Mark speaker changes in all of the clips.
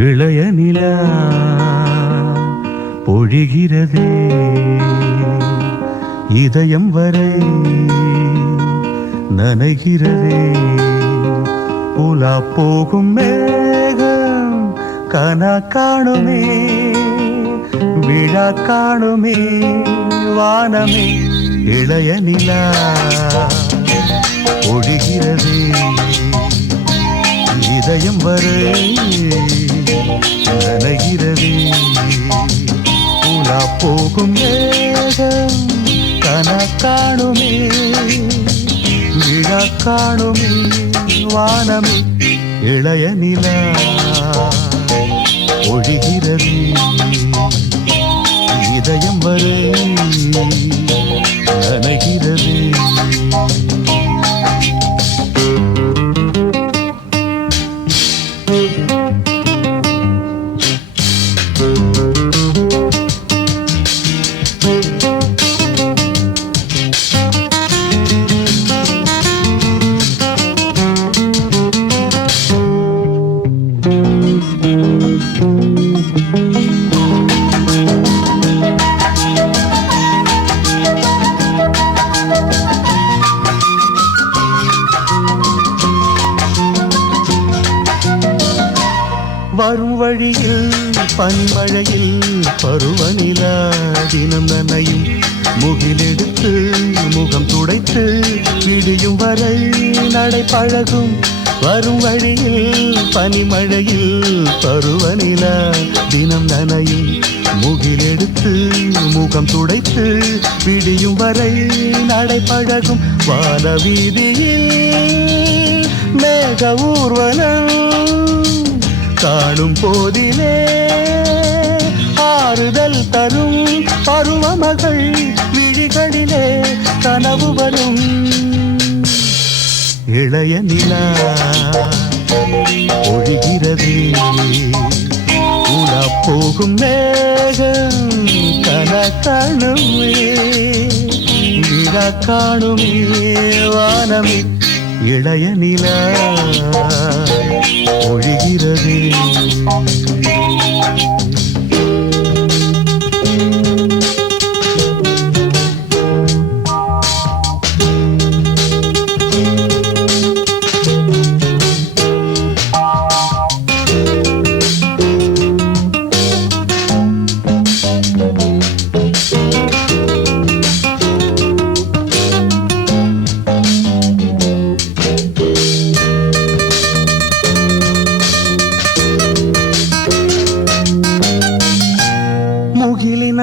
Speaker 1: இளைய நிலா பொழிகிறதே. இதயம் வரை நனைகிறதே. உலா போகும் மேகம் கனா காணுமே விழா காணுமே வானமே. இளைய நிலா பொழிகிறதே. இதயம் வரை நனைகிறதே உலா போகும் மேகம் கன காணுமே. விழா காணுமே வானமே இளைய நிலா. ஒழிகிறது இதயம் வரை வரும் வழியில் பனிமழையில் பருவநிலா தினம் நனையும். முகிலெடுத்து முகம் துடைத்து விடியும் வரை நடை பழகும். வரும் வழியில் பனிமழையில் பருவநிலா தினம் நனையும். முகிலெடுத்து முகம் துடைத்து விடியும் வரை நடை பழகும். வான வீதியில் மேக ஊர்வலம் காணும் போதிலே ஆறுதல் தரும் பருவமகள் விழிகளிலே கனவு வரும். இளைய நிலா ஒழிகிறது. உலா போகும் மேகம் கன காணுமே விழா காணுமே வானமே. இளைய நிலா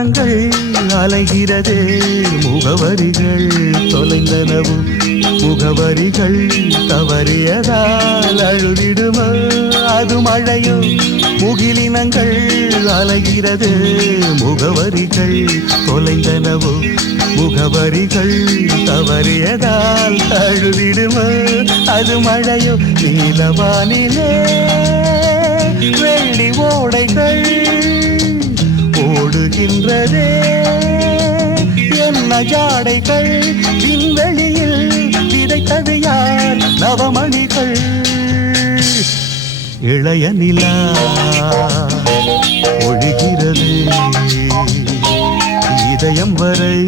Speaker 1: முகிலினங்கள் அலைகிறதே. முகவரிகள் தொலைந்தனவும். முகவரிகள் தவறியதால் அழுதிடுமோ? அது மழையோ முகிலினங்கள் அலைகிறது. முகவரிகள் தொலைந்தனவோ முகவரிகள் தவறியதால் அழுதிடுமோ? அது மழையோ நீலவானிலே. ஓடுகின்றதே என்ன ஜாடைகள்? விண்வெளியில் விதைத்தது யார்? நவமணிகள். இளைய நிலா ஒழுகிறது. இதயம் வரை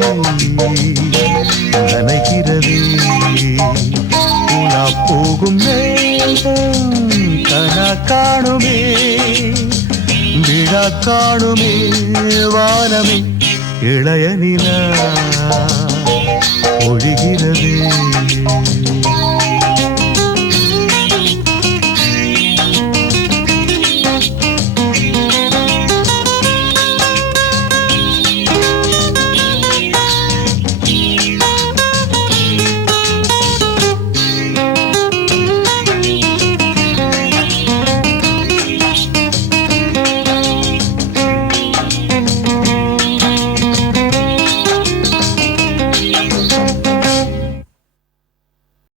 Speaker 1: நனைகிறது. உலா போகும் காணுமே. വിഴ കാണുമേ വാനമേ ഇളയനില ഒഴുകിരതേ